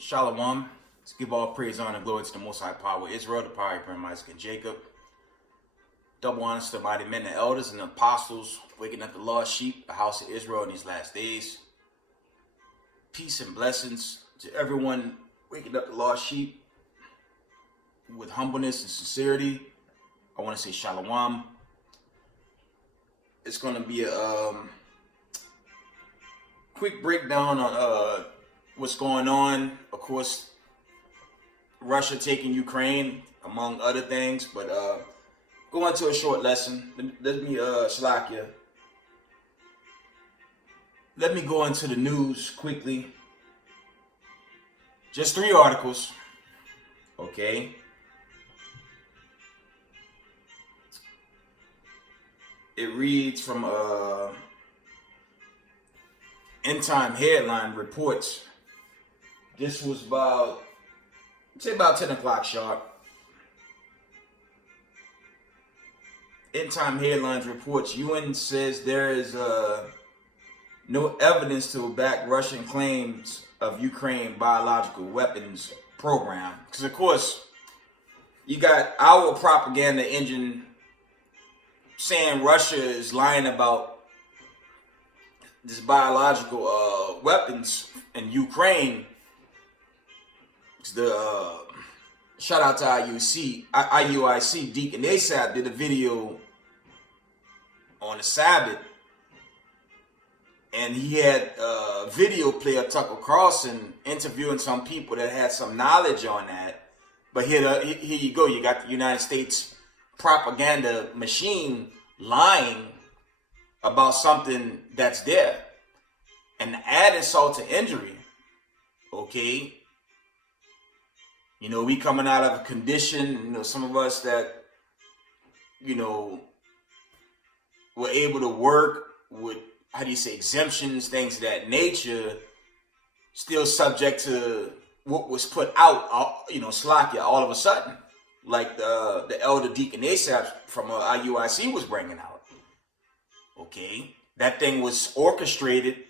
Shalom. Let's give all praise, honor, and glory to the Most High Power, Israel, the power of Abraham, Isaac, and Jacob. Double honor to the mighty men, the elders, and the apostles, waking up the lost sheep, the house of Israel in these last days. Peace and blessings to everyone waking up the lost sheep with humbleness and sincerity. I want to say shalom. It's going to be a quick breakdown on what's going on. Of course, Russia taking Ukraine, among other things. But go into a short lesson. Let me Shalakia. Let me go into the news quickly. Just 3 articles. Okay. It reads from End Time Headline Reports. This was about 10 o'clock sharp. End Time Headlines reports UN says there is no evidence to back Russian claims of Ukraine biological weapons program. Because of course, you got our propaganda engine saying Russia is lying about this biological weapons in Ukraine. The shout out to IUIC. Deacon ASAP did a video on the Sabbath, and he had a video player, Tucker Carlson, interviewing some people that had some knowledge on that. But here you go. You got the United States propaganda machine lying about something that's there, and add insult to injury. Okay. You know, we coming out of a condition, some of us that, were able to work with, exemptions, things of that nature, still subject to what was put out, Slakia, all of a sudden. Like the elder Deacon ASAP from IUIC was bringing out. Okay? That thing was orchestrated,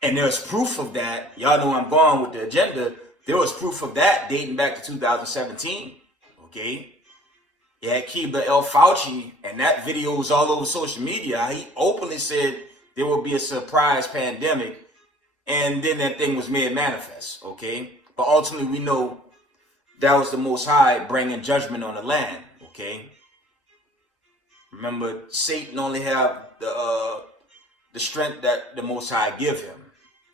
and there's proof of that. Y'all know I'm going with the agenda. There was proof of that dating back to 2017, okay? You had Kibla El Fauci, and that video was all over social media. He openly said there would be a surprise pandemic, and then that thing was made manifest, okay? But ultimately, we know that was the Most High bringing judgment on the land, okay? Remember, Satan only have the strength that the Most High give him.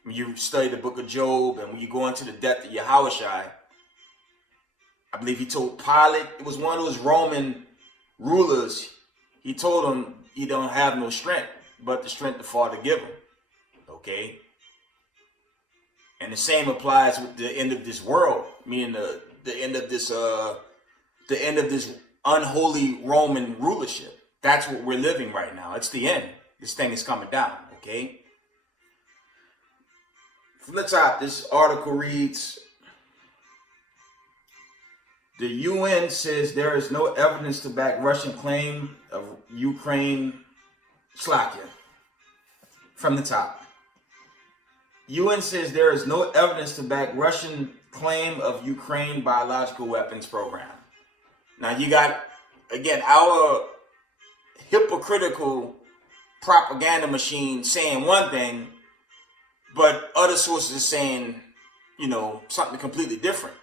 When you study the book of Job, and when you go into the depth of Yahushai, I believe he told Pilate, it was one of those Roman rulers, he told him he don't have no strength, but the strength the Father give him. Okay? And the same applies with the end of this world, meaning the end of this unholy Roman rulership. That's what we're living right now. It's the end. This thing is coming down, okay? From the top, this article reads, the UN says there is no evidence to back Russian claim of Ukraine. Slakia. From the top. UN says there is no evidence to back Russian claim of Ukraine biological weapons program. Now you got, again, our hypocritical propaganda machine saying one thing, but other sources are saying, something completely different.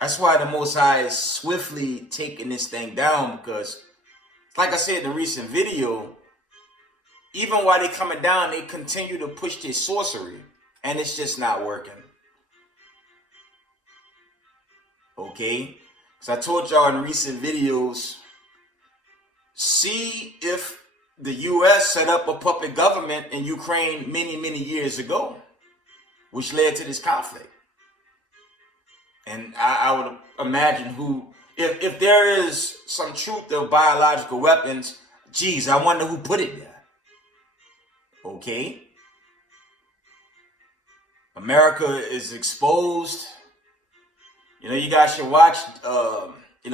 That's why the Most High is swiftly taking this thing down, because, like I said in the recent video, even while they're coming down, they continue to push this sorcery, and it's just not working. Okay? So I told y'all in recent videos, see if the U.S. set up a puppet government in Ukraine many, many years ago, which led to this conflict. And I would imagine if there is some truth of biological weapons, geez, I wonder who put it there. Okay? America is exposed. You guys should watch,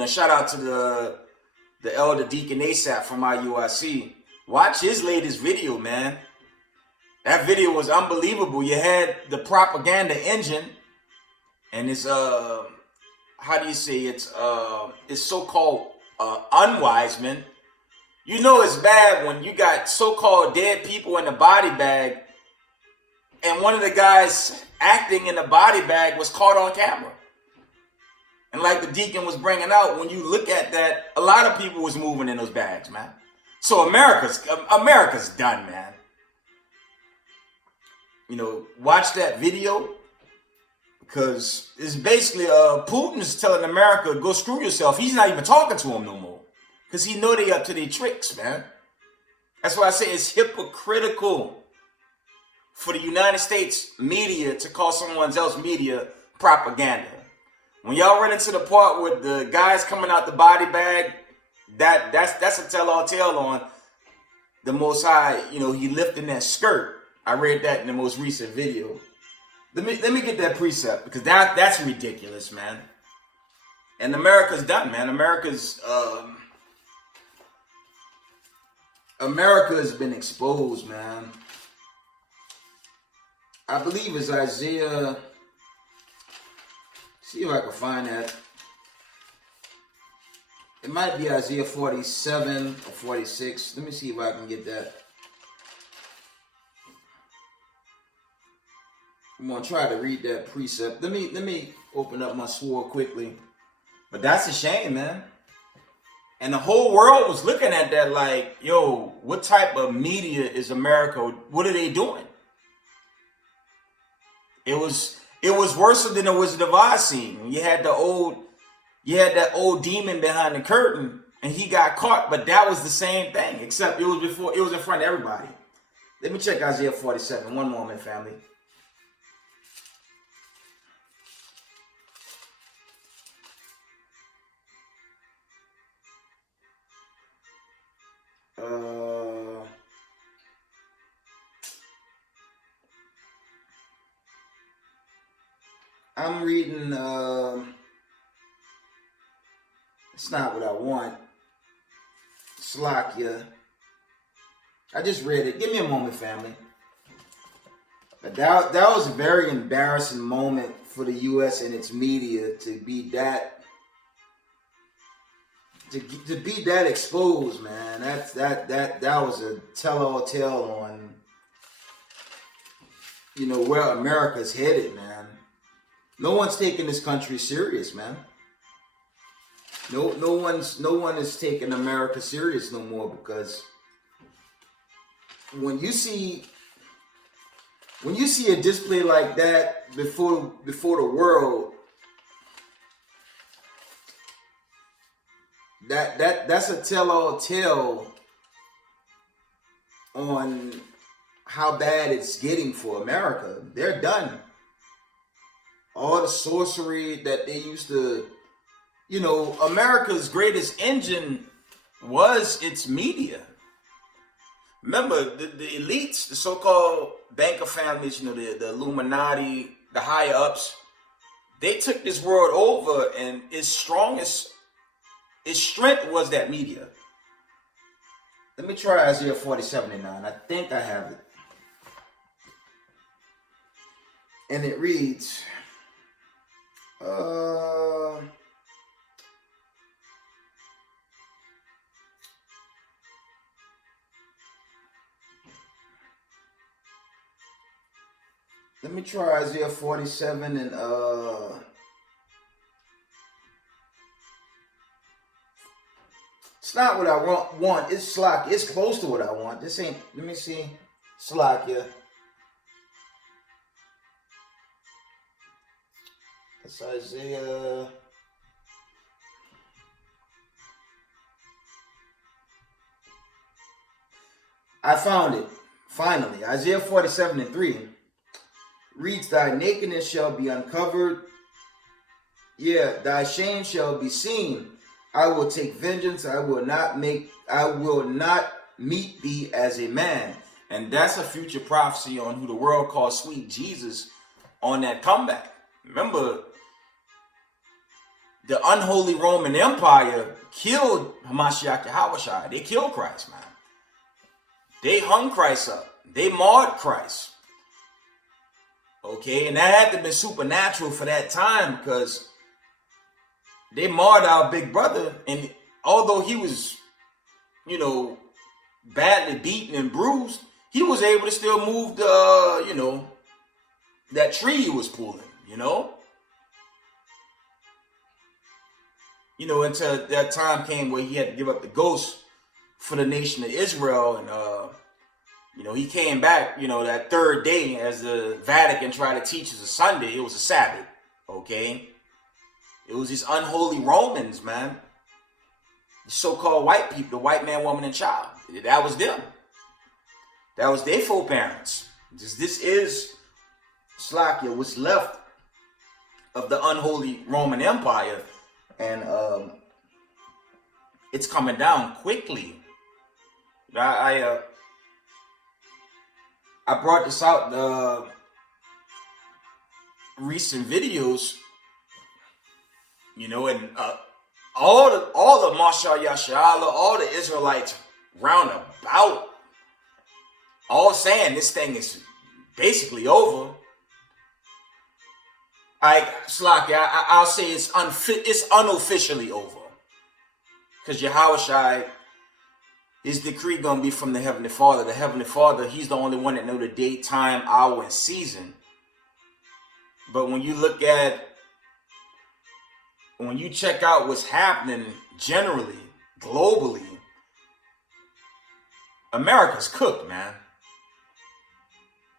shout out to the elder Deacon ASAP from IUIC. Watch his latest video, man. That video was unbelievable. You had the propaganda engine And it's how do you say it's so-called unwise men. You know it's bad when you got so-called dead people in a body bag, and one of the guys acting in the body bag was caught on camera. And like the deacon was bringing out, when you look at that, a lot of people was moving in those bags, man. So America's done, man. You know, watch that video, because it's basically Putin's telling America, go screw yourself. He's not even talking to them no more, because he know they up to their tricks, man. That's why I say it's hypocritical for the United States media to call someone else's media propaganda. When y'all run into the part with the guys coming out the body bag, that's a tell-all tale on the Most High. You know, he lifting that skirt. I read that in the most recent video. Let me get that precept, because that's ridiculous, man. And America's done, man. America has been exposed, man. I believe it's Isaiah. See if I can find that. It might be Isaiah 47 or 46. Let me see if I can get that. I'm gonna try to read that precept. Let me open up my sword quickly. But that's a shame, man. And the whole world was looking at that like, yo, what type of media is America? What are they doing? It was worse than the Wizard of Oz scene. You had that old demon behind the curtain, and he got caught, but that was the same thing, except it was in front of everybody. Let me check Isaiah 47. One moment, family. I'm reading, it's not what I want. Slakia. I just read it. Give me a moment, family. But that was a very embarrassing moment for the U.S. and its media to be that exposed, man. That was a tell-all tale on, you know, where America's headed, man. No one's taking this country serious, man. No one is taking America serious no more, because when you see a display like that before the world, that's a tell-all tale on how bad it's getting for America. They're done. All the sorcery that they used to, you know, America's greatest engine was its media. Remember, the elites, the so-called banker families, you know, the Illuminati, the higher ups, they took this world over, and its strength was that media. Let me try Isaiah 47:9. I think I have it. And it reads, let me try Isaiah 47 and it's not what I want. It's Slack. It's close to what I want. This ain't. Let me see. Slack, yeah. It's Isaiah. I found it. Finally. Isaiah 47:3 reads, thy nakedness shall be uncovered. Yeah, thy shame shall be seen. I will take vengeance. I will not meet thee as a man. And that's a future prophecy on who the world calls sweet Jesus on that comeback. Remember, the unholy Roman Empire killed Hamashiach Yahushua. They killed Christ, man. They hung Christ up. They mauled Christ. Okay, and that had to have been supernatural for that time because they marred our big brother, and although he was, badly beaten and bruised, he was able to still move the, that tree he was pulling, until that time came where he had to give up the ghost for the nation of Israel, and he came back, that third day, as the Vatican tried to teach us a Sunday, it was a Sabbath, okay? It was these unholy Romans, man. The so-called white people, the white man, woman, and child. That was them. That was their foreparents. This is, Slakia, what's left of the unholy Roman Empire. And it's coming down quickly. I brought this out in recent videos, and all the Mashal Yashala, all the Israelites round about, all saying this thing is basically over. I'll say it's unofficially over. Because Yahushua, his decree going to be from the Heavenly Father. The Heavenly Father, he's the only one that know the date, time, hour, and season. But when you check out what's happening generally, globally, America's cooked, man.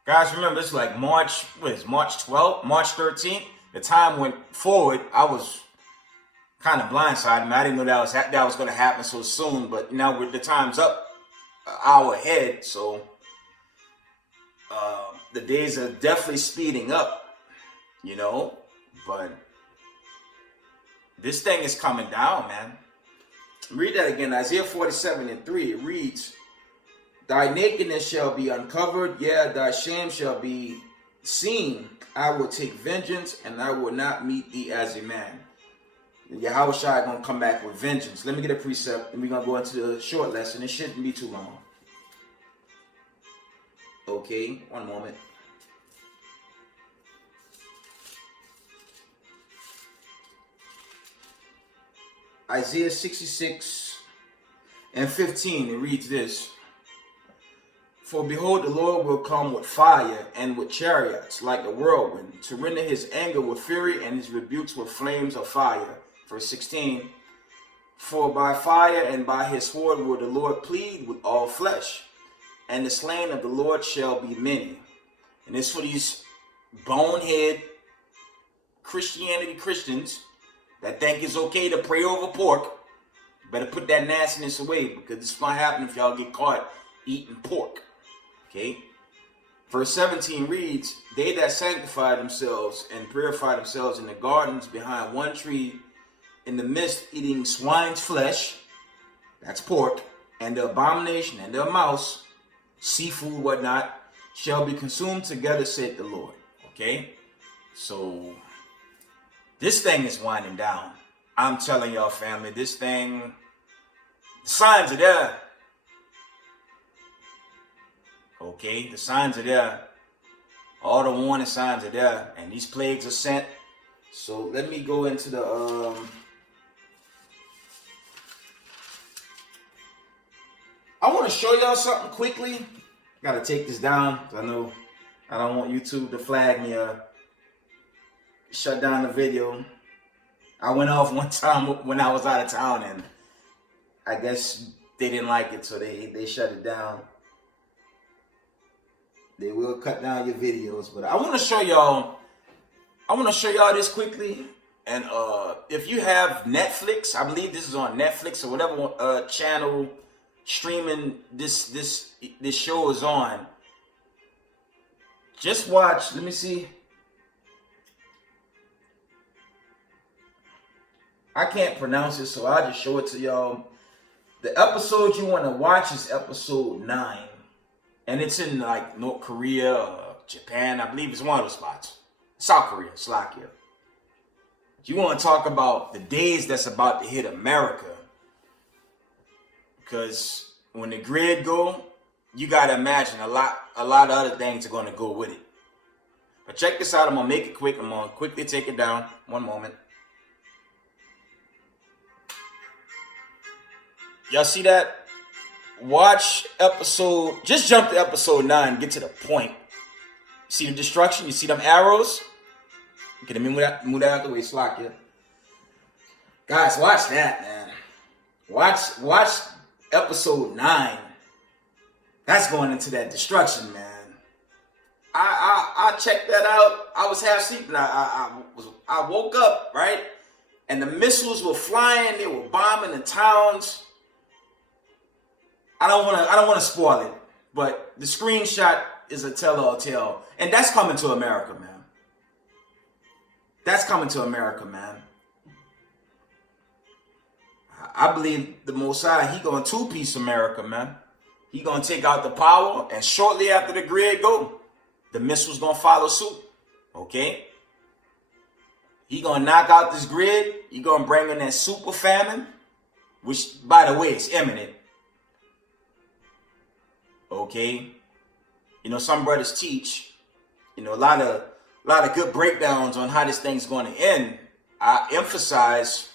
Guys, remember, it's like March 12th, March 13th. The time went forward. I was kind of blindsided. I didn't know that was going to happen so soon, but now the time's up an hour ahead, so the days are definitely speeding up, but this thing is coming down, man. Read that again. Isaiah 47:3. It reads, "Thy nakedness shall be uncovered, yea, thy shame shall be seen. I will take vengeance, and I will not meet thee as a man." Yahushua going to come back with vengeance. Let me get a precept, and we're going to go into the short lesson. It shouldn't be too long. Okay, one moment. Isaiah 66:15, it reads this. "For behold, the Lord will come with fire and with chariots like a whirlwind, to render his anger with fury and his rebukes with flames of fire." Verse 16, "For by fire and by his sword will the Lord plead with all flesh, and the slain of the Lord shall be many." And this for these bonehead Christians that think it's okay to pray over pork. Better put that nastiness away, because this is what happens if y'all get caught eating pork. Okay? Verse 17 reads, "They that sanctify themselves and purify themselves in the gardens behind one tree, in the midst eating swine's flesh," that's pork, "and the abomination and the mouse, seafood, whatnot, shall be consumed together, said the Lord." Okay? So this thing is winding down. I'm telling y'all, family, this thing, the signs are there. Okay, the signs are there. All the warning signs are there, and these plagues are sent. So let me go into the I want to show y'all something quickly. Gotta take this down. I know I don't want YouTube to flag me or shut down the video. I went off one time when I was out of town, and I guess they didn't like it, so they shut it down. They will cut down your videos, but I want to show y'all this quickly. And if you have Netflix, I believe this is on Netflix or whatever channel streaming this show is on. Just watch. Let me see. I can't pronounce it, so I'll just show it to y'all. The episode you want to watch is episode 9. And it's in like North Korea or Japan. I believe it's one of those spots. South Korea, Slovakia. You want to talk about the days that's about to hit America. Because when the grid go, you got to imagine a lot of other things are going to go with it. But check this out. I'm going to make it quick. I'm going to quickly take it down. One moment. Y'all see that? Watch episode, just jump to episode 9, get to the point. See the destruction? You see them arrows? Okay, let me move that out the way, Slack here. Guys, watch that, man. Watch episode 9. That's going into that destruction, man. I checked that out. I was half asleep, and I woke up, right? And the missiles were flying. They were bombing the towns. I don't want to spoil it, but the screenshot is a tell-all tale, and that's coming to America, man. That's coming to America, man. I believe the Most High, he gonna two-piece America, man. He gonna take out the power, and shortly after the grid go, the missiles gonna follow suit. Okay? He gonna knock out this grid. He gonna bring in that super famine, which, by the way, is imminent. Okay? You know, some brothers teach, you know, a lot of good breakdowns on how this thing's going to end. I emphasize,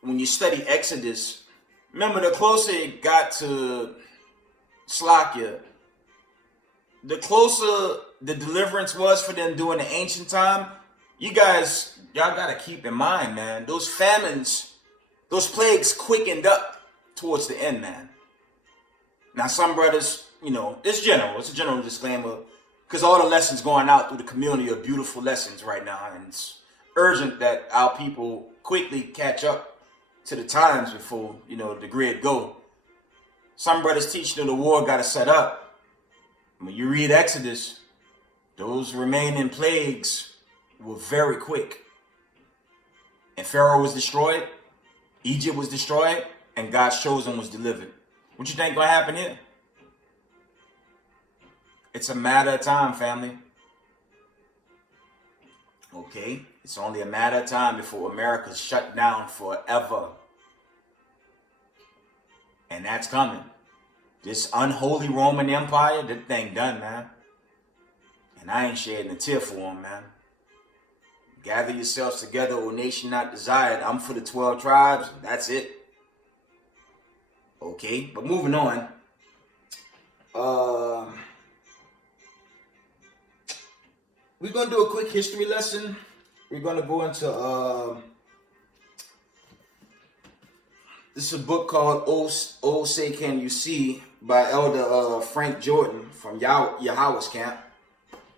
when you study Exodus, remember, the closer it got to Slakia, the closer the deliverance was for them during the ancient time. Y'all got to keep in mind, man, those famines, those plagues quickened up towards the end, man. Now, some brothers, you know, it's a general disclaimer, because all the lessons going out through the community are beautiful lessons right now, and it's urgent that our people quickly catch up to the times before, you know, the grid go. Some brothers teach that the war got to set up. When you read Exodus, those remaining plagues were very quick. And Pharaoh was destroyed, Egypt was destroyed, and God's chosen was delivered. What you think gonna happen here? It's a matter of time, family. Okay? It's only a matter of time before America's shut down forever. And that's coming. This unholy Roman Empire, that thing done, man. And I ain't shedding a tear for them, man. Gather yourselves together, O nation not desired. I'm for the 12 tribes. That's it. Okay, but moving on. We're going to do a quick history lesson. We're going to go into, this is a book called Oh Say Can You See by Elder Frank Jordan from Yahweh's camp.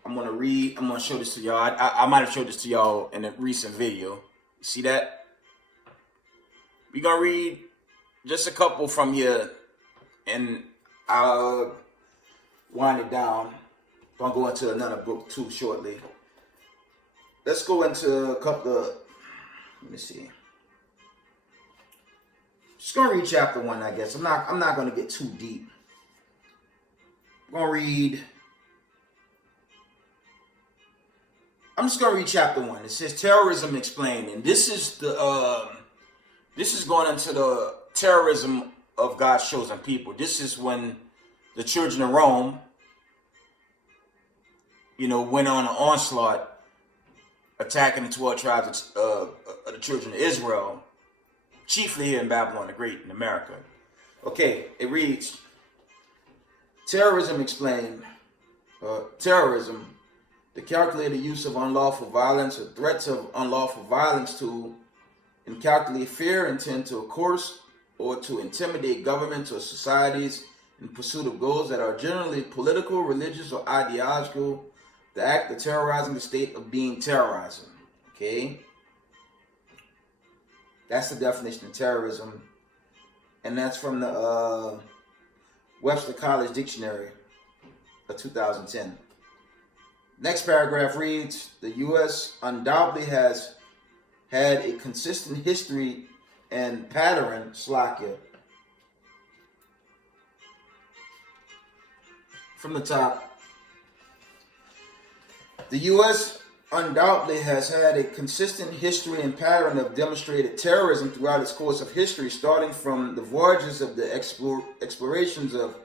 I'm going to show this to y'all. I might have showed this to y'all in a recent video. You see that? We're going to read just a couple from here, and I'll wind it down. I'll go into another book too shortly. Let's go into a couple of, let me see. Just gonna read chapter 1, I guess. I'm not gonna get too deep. I'm just gonna read chapter 1. It says terrorism explained, and this is going into the terrorism of God's chosen people. This is when the children of Rome, you know, went on an onslaught, attacking the 12 tribes of the children of Israel, chiefly here in Babylon the Great in America. Okay, it reads, terrorism explained. Terrorism, the calculated use of unlawful violence or threats of unlawful violence to incalculate fear, intent to coerce or to intimidate governments or societies in pursuit of goals that are generally political, religious, or ideological. The act of terrorizing the state of being terrorizing. Okay? That's the definition of terrorism. And that's from the Webster College Dictionary of 2010. Next paragraph reads, the U.S. undoubtedly has had a consistent history and pattern, Slakia. From the top, the U.S. undoubtedly has had a consistent history and pattern of demonstrated terrorism throughout its course of history, starting from the voyages of the explorations of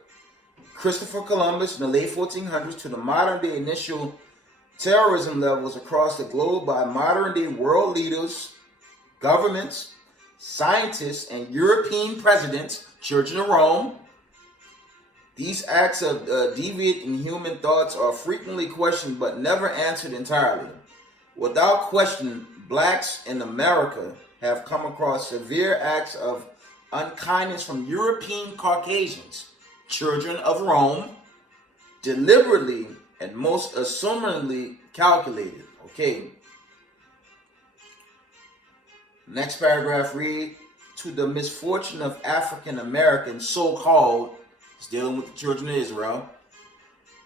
Christopher Columbus in the late 1400s to the modern-day initial terrorism levels across the globe by modern-day world leaders, governments, scientists, and European presidents, Children of Rome. These acts of deviant and inhuman thoughts are frequently questioned but never answered entirely. Without question, blacks in America have come across severe acts of unkindness from European Caucasians, Children of Rome, deliberately and most assumingly calculated. Okay. Next paragraph read, to the misfortune of African Americans, so-called, it's dealing with the children of Israel.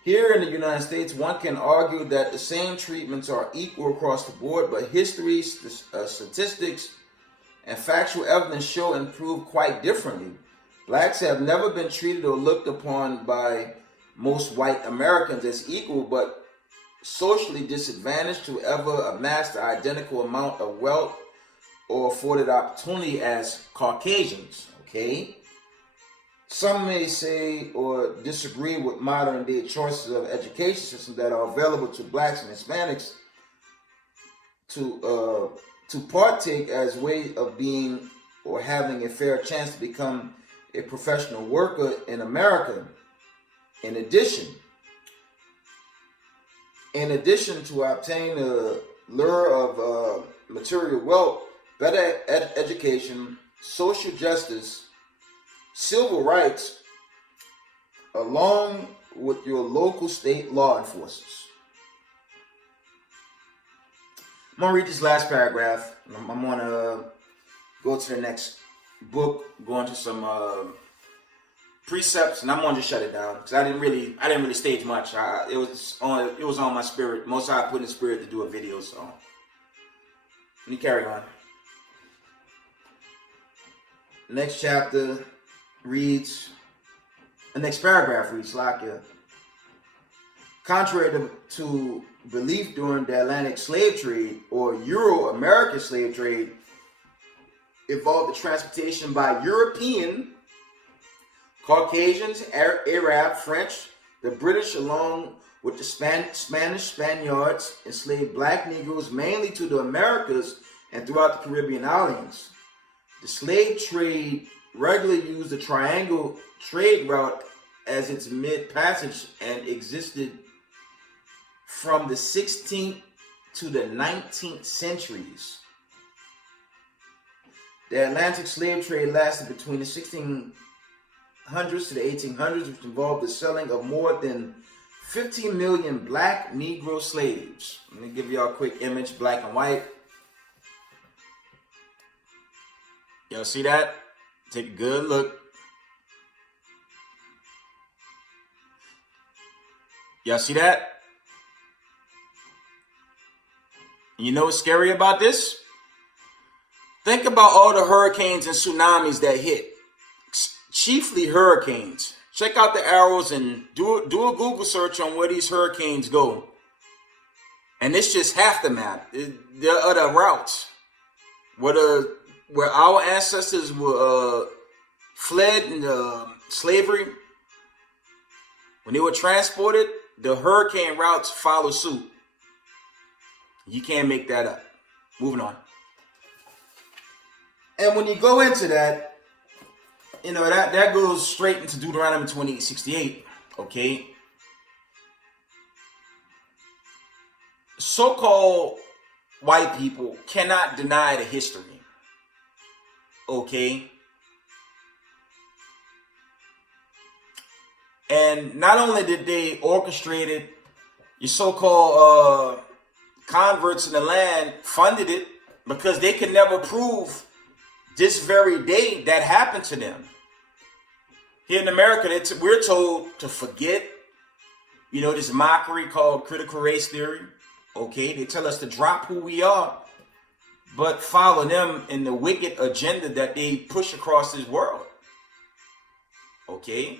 Here in the United States, one can argue that the same treatments are equal across the board, but history, statistics, and factual evidence show and prove quite differently. Blacks have never been treated or looked upon by most white Americans as equal, but socially disadvantaged to ever amass the identical amount of wealth or afforded opportunity as Caucasians. Okay. Some may say or disagree with modern day choices of education systems that are available to blacks and Hispanics to partake as way of being or having a fair chance to become a professional worker in America. In addition to obtain the lure of material wealth, better education, social justice, civil rights, along with your local state law enforcers. I'm going to read this last paragraph. I'm going to go to the next book, go into some precepts, and I'm going to just shut it down because I didn't really stage much. It was on my spirit. Most I put in spirit to do a video, so let me carry on. Next chapter reads, the next paragraph reads like, contrary to belief during the Atlantic slave trade or Euro-American slave trade, involved the transportation by European, Caucasians, Arab, French, the British, along with the Spanish, Spaniards, enslaved black Negroes mainly to the Americas and throughout the Caribbean islands. The slave trade regularly used the triangle trade route as its mid-passage and existed from the 16th to the 19th centuries. The Atlantic slave trade lasted between the 1600s to the 1800s, which involved the selling of more than 15 million black Negro slaves. Let me give y'all a quick image, black and white. Y'all see that? Take a good look. Y'all see that? You know what's scary about this? Think about all the hurricanes and tsunamis that hit. Chiefly hurricanes. Check out the arrows and do a Google search on where these hurricanes go. And it's just half the map. There are other routes. Where our ancestors were fled in slavery, when they were transported, the hurricane routes follow suit. You can't make that up. Moving on. And when you go into that, you know, that goes straight into Deuteronomy 28:68, okay? So-called white people cannot deny the history. Okay. And not only did they orchestrate it, your so-called converts in the land funded it because they could never prove this very day that happened to them. Here in America, we're told to forget, you know, this mockery called critical race theory. Okay, they tell us to drop who we are, but follow them in the wicked agenda that they push across this world. Okay?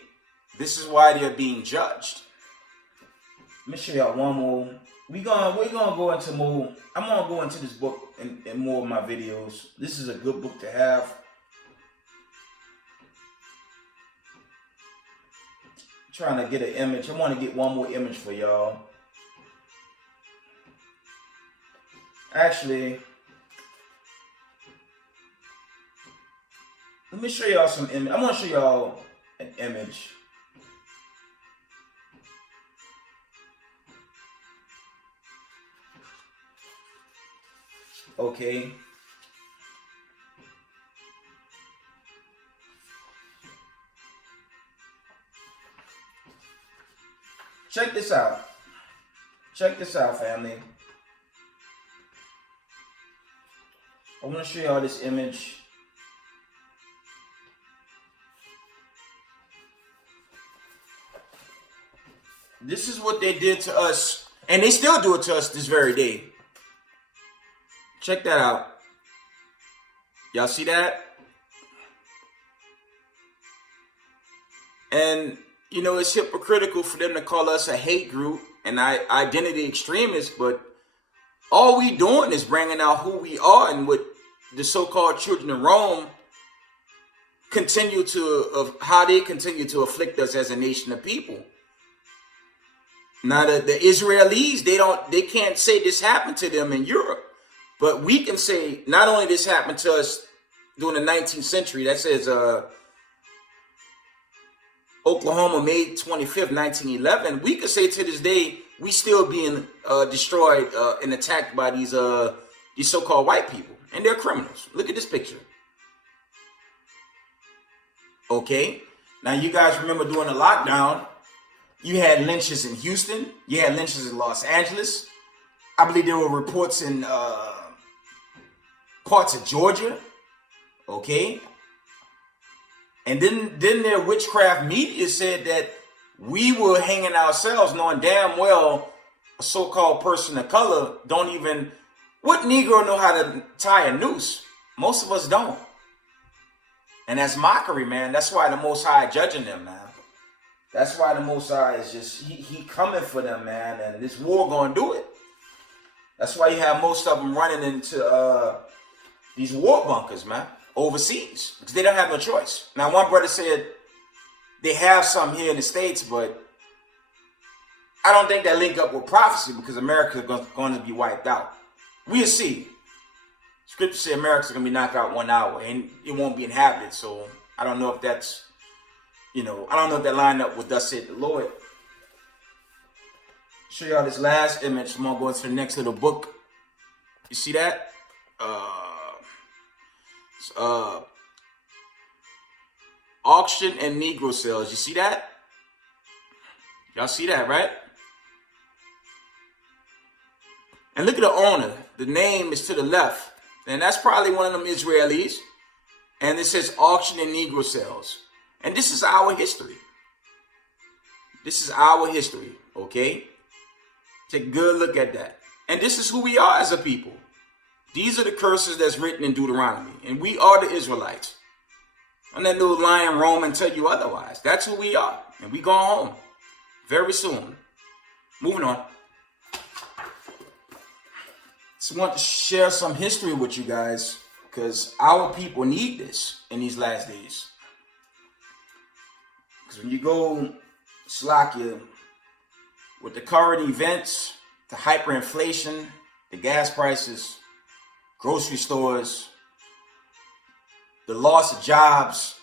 This is why they're being judged. Let me show y'all one more. We're gonna go into more. I'm gonna go into this book in more of my videos. This is a good book to have. I'm trying to get an image. I want to get one more image for y'all. Actually, let me show y'all some image. I want to show y'all an image. Okay. Check this out. Check this out, family. I want to show y'all this image. This is what they did to us, and they still do it to us this very day. Check that out. Y'all see that? And, you know, it's hypocritical for them to call us a hate group and identity extremists, but all we doing is bringing out who we are and what the so-called children of Rome how they continue to afflict us as a nation of people. Now the Israelis, they can't say this happened to them in Europe, but we can say not only this happened to us during the 19th century. That says Oklahoma, May 25th, 1911. We could say to this day we still being destroyed and attacked by these so-called white people, and they're criminals. Look at this picture. Okay, now you guys remember during the lockdown, you had lynches in Houston. You had lynches in Los Angeles. I believe there were reports in parts of Georgia. Okay. And then their witchcraft media said that we were hanging ourselves, knowing damn well a so-called person of color what Negro know how to tie a noose? Most of us don't. And that's mockery, man. That's why the Most High judging them, man. That's why the Most High is just, he coming for them, man. And this war gonna do it. That's why you have most of them running into these war bunkers, man, overseas. Because they don't have no choice. Now, one brother said they have some here in the States, but I don't think that link up with prophecy because America is going to be wiped out. We'll see. Scripture says America's going to be knocked out 1 hour and it won't be inhabited. So I don't know if that's, I don't know if that lined up with thus said the Lord. Show y'all this last image. I'm going to go into the next little book. You see that? Auction and Negro sales. You see that? Y'all see that, right? And look at the owner. The name is to the left. And that's probably one of them Israelis. And it says auction and Negro sales. And this is our history. This is our history, okay? Take a good look at that. And this is who we are as a people. These are the curses that's written in Deuteronomy. And we are the Israelites. And that little lion roam and tell you otherwise. That's who we are. And we going home very soon. Moving on. Just want to share some history with you guys. Because our people need this in these last days. Because when you go Slovakia with the current events, the hyperinflation, the gas prices, grocery stores, the loss of jobs,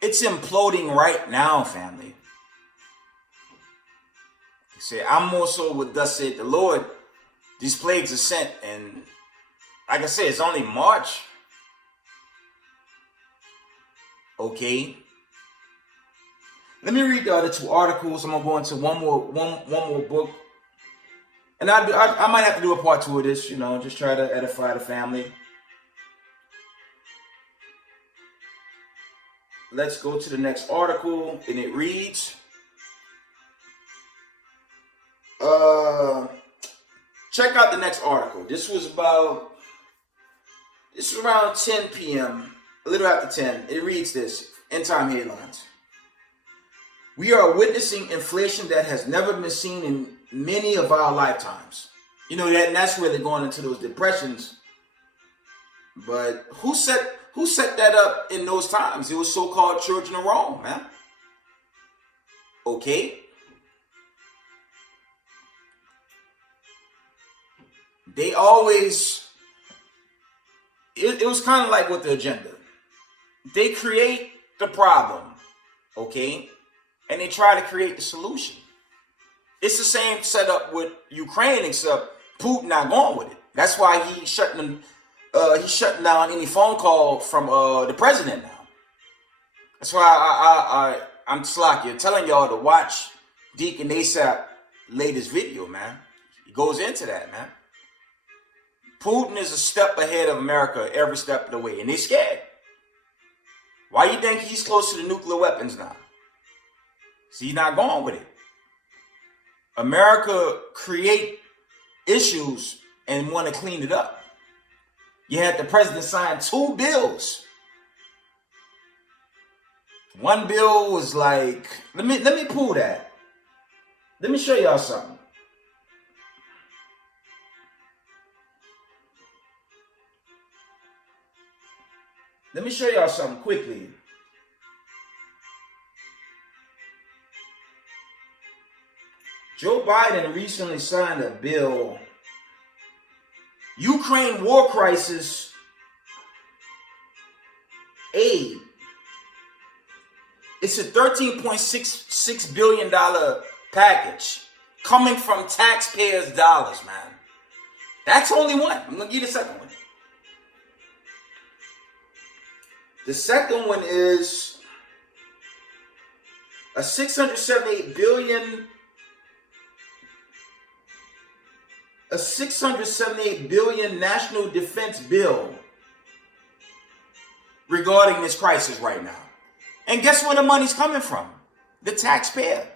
it's imploding right now, family. He said, I'm more so with thus said the Lord. These plagues are sent, and like I said, it's only March. Okay. Let me read the other two articles. I'm gonna go into one more book, and I might have to do a part 2 of this. Just try to edify the family. Let's go to the next article, and it reads, check out the next article. This was around 10 p.m., a little after 10. It reads this, end time headlines. We are witnessing inflation that has never been seen in many of our lifetimes. And that's where they're going into those depressions. But who set that up in those times? It was so-called children of Rome, man. Okay. they always, it was kind of like with the agenda. They create the problem, okay? And they try to create the solution. It's the same setup with Ukraine, except Putin not going with it. That's why he's shutting down any phone call from the president now. That's why I'm Slakia telling y'all to watch Deacon ASAP latest video, man. He goes into that, man. Putin is a step ahead of America every step of the way, and they're scared. Why you think he's close to the nuclear weapons now? See, he's not going with it. America create issues and want to clean it up. You had the president sign 2 bills. One bill was like, let me pull that. Let me show y'all something. Let me show y'all something quickly. Joe Biden recently signed a bill, Ukraine war crisis aid. It's a $13.66 billion package coming from taxpayers' dollars, man. That's only one. I'm going to give you the second one. The second one is a $678 billion national defense bill regarding this crisis right now. And guess where the money's coming from? The taxpayer.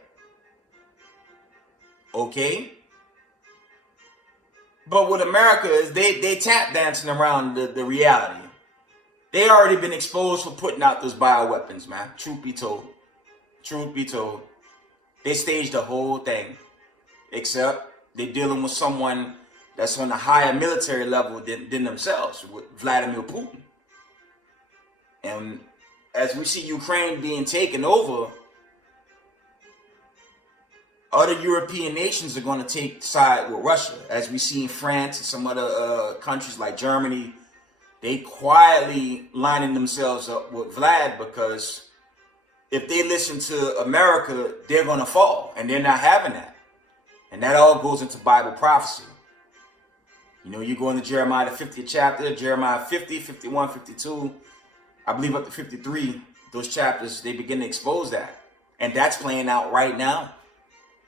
Okay? But what America is, they tap dancing around the reality. They already been exposed for putting out those bioweapons, man. Truth be told. Truth be told. They staged the whole thing. Except they're dealing with someone that's on a higher military level than themselves, with Vladimir Putin. And as we see Ukraine being taken over, other European nations are going to take side with Russia. As we see in France and some other countries like Germany, they quietly lining themselves up with Vlad, because if they listen to America, they're going to fall, and they're not having that. And that all goes into Bible prophecy. You know, you go into Jeremiah, the 50th chapter, Jeremiah 50, 51, 52, I believe up to 53, those chapters, they begin to expose that. And that's playing out right now.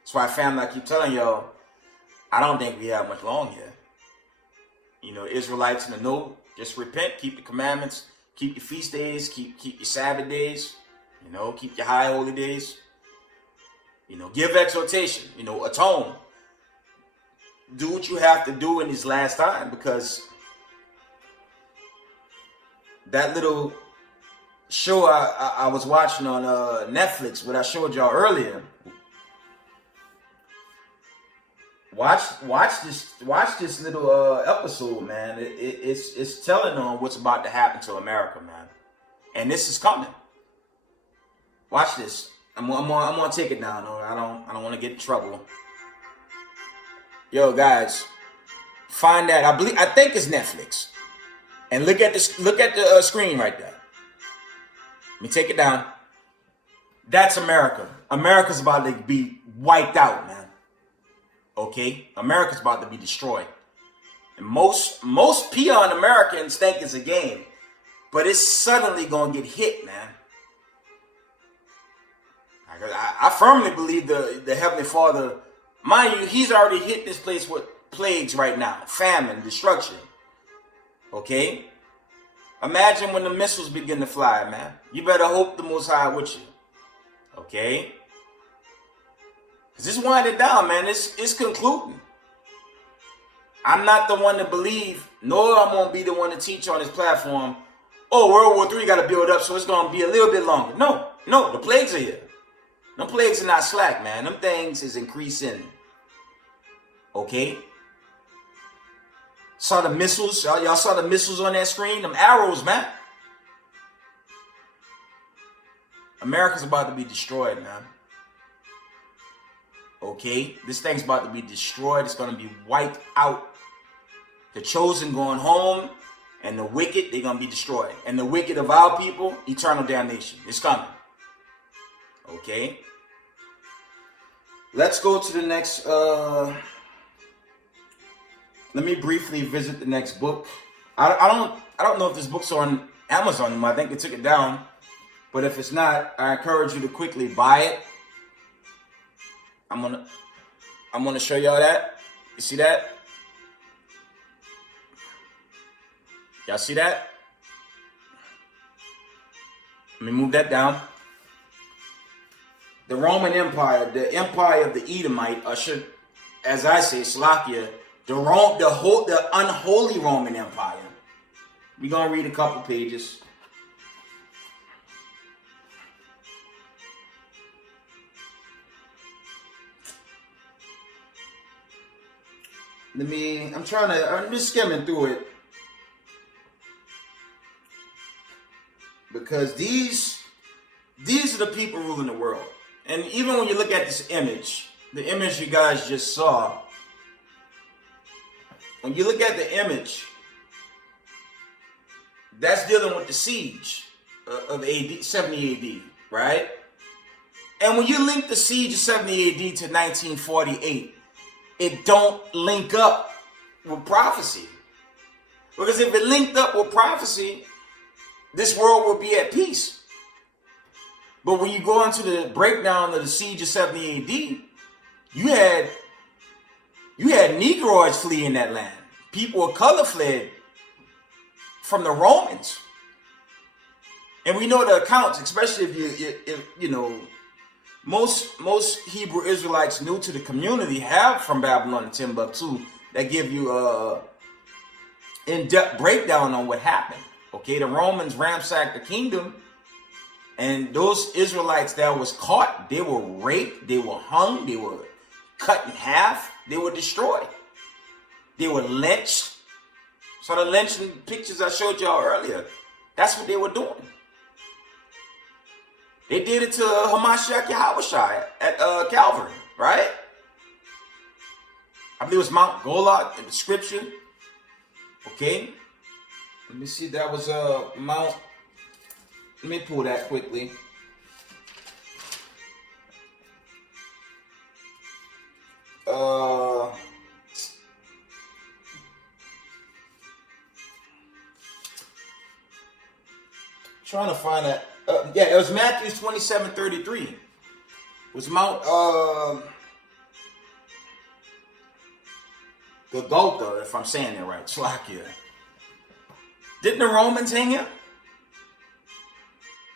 That's why family, I keep telling y'all, I don't think we have much long here. You know, Israelites in the know, just repent, keep the commandments, keep your feast days, keep your Sabbath days, you know, keep your high holy days. You know, give exhortation, you know, atone. Do what you have to do in this last time, because that little show I was watching on Netflix, what I showed y'all earlier. Watch this little episode, man. It's telling on what's about to happen to America, man. And this is coming. Watch this. I'm gonna take it down. I don't want to get in trouble. Yo, guys, find that. I think it's Netflix. And look at this. Look at the screen right there. Let me take it down. That's America. America's about to be wiped out, man. Okay, America's about to be destroyed. And most peon Americans think it's a game, but it's suddenly gonna get hit, man. I firmly believe the Heavenly Father, mind you, he's already hit this place with plagues right now. Famine, destruction. Okay? Imagine when the missiles begin to fly, man. You better hope the Most High with you. Okay? Because it's winding down, man. It's concluding. I'm not the one to believe, nor I'm going to be the one to teach on this platform, oh, World War III got to build up, so it's going to be a little bit longer. No, the plagues are here. Them plagues are not slack, man. Them things is increasing. Okay? Saw the missiles. Y'all saw the missiles on that screen? Them arrows, man. America's about to be destroyed, man. Okay? This thing's about to be destroyed. It's going to be wiped out. The chosen going home, and the wicked, they're going to be destroyed. And the wicked of our people, eternal damnation. It's coming. Okay? Let's go to the next, let me briefly visit the next book. I don't know if this book's on Amazon anymore. I think they took it down. But if it's not, I encourage you to quickly buy it. I'm gonna show y'all that. You see that? Y'all see that? Let me move that down. The Roman Empire, the empire of the Edomite, or should, as I say, Slakia, the unholy Roman Empire. We're gonna read a couple pages. I'm just skimming through it. Because these are the people ruling the world. And even when you look at this image, the image you guys just saw, when you look at the image, that's dealing with the siege of AD, 70 AD, right? And when you link the siege of 70 AD to 1948, it don't link up with prophecy. Because if it linked up with prophecy, this world would be at peace. But when you go into the breakdown of the siege of 70 AD, you had Negroids flee in that land. People of color fled from the Romans. And we know the accounts, especially if you know, most Hebrew Israelites new to the community have from Babylon and Timbuktu that give you in-depth breakdown on what happened. Okay, the Romans ransacked the kingdom, and those Israelites that was caught, they were raped, they were hung, they were cut in half, they were destroyed. They were lynched. So the lynching pictures I showed y'all earlier, that's what they were doing. They did it to Hamashiach Yahushua at Calvary, right? I believe it was Mount Golgotha in the scripture. Okay. Let me see, that was Mount. Let me pull that quickly. Trying to find that. Yeah, it was Matthew 27:33. It was Mount Golgotha, if I'm saying it right. Slakia. Didn't the Romans hang him?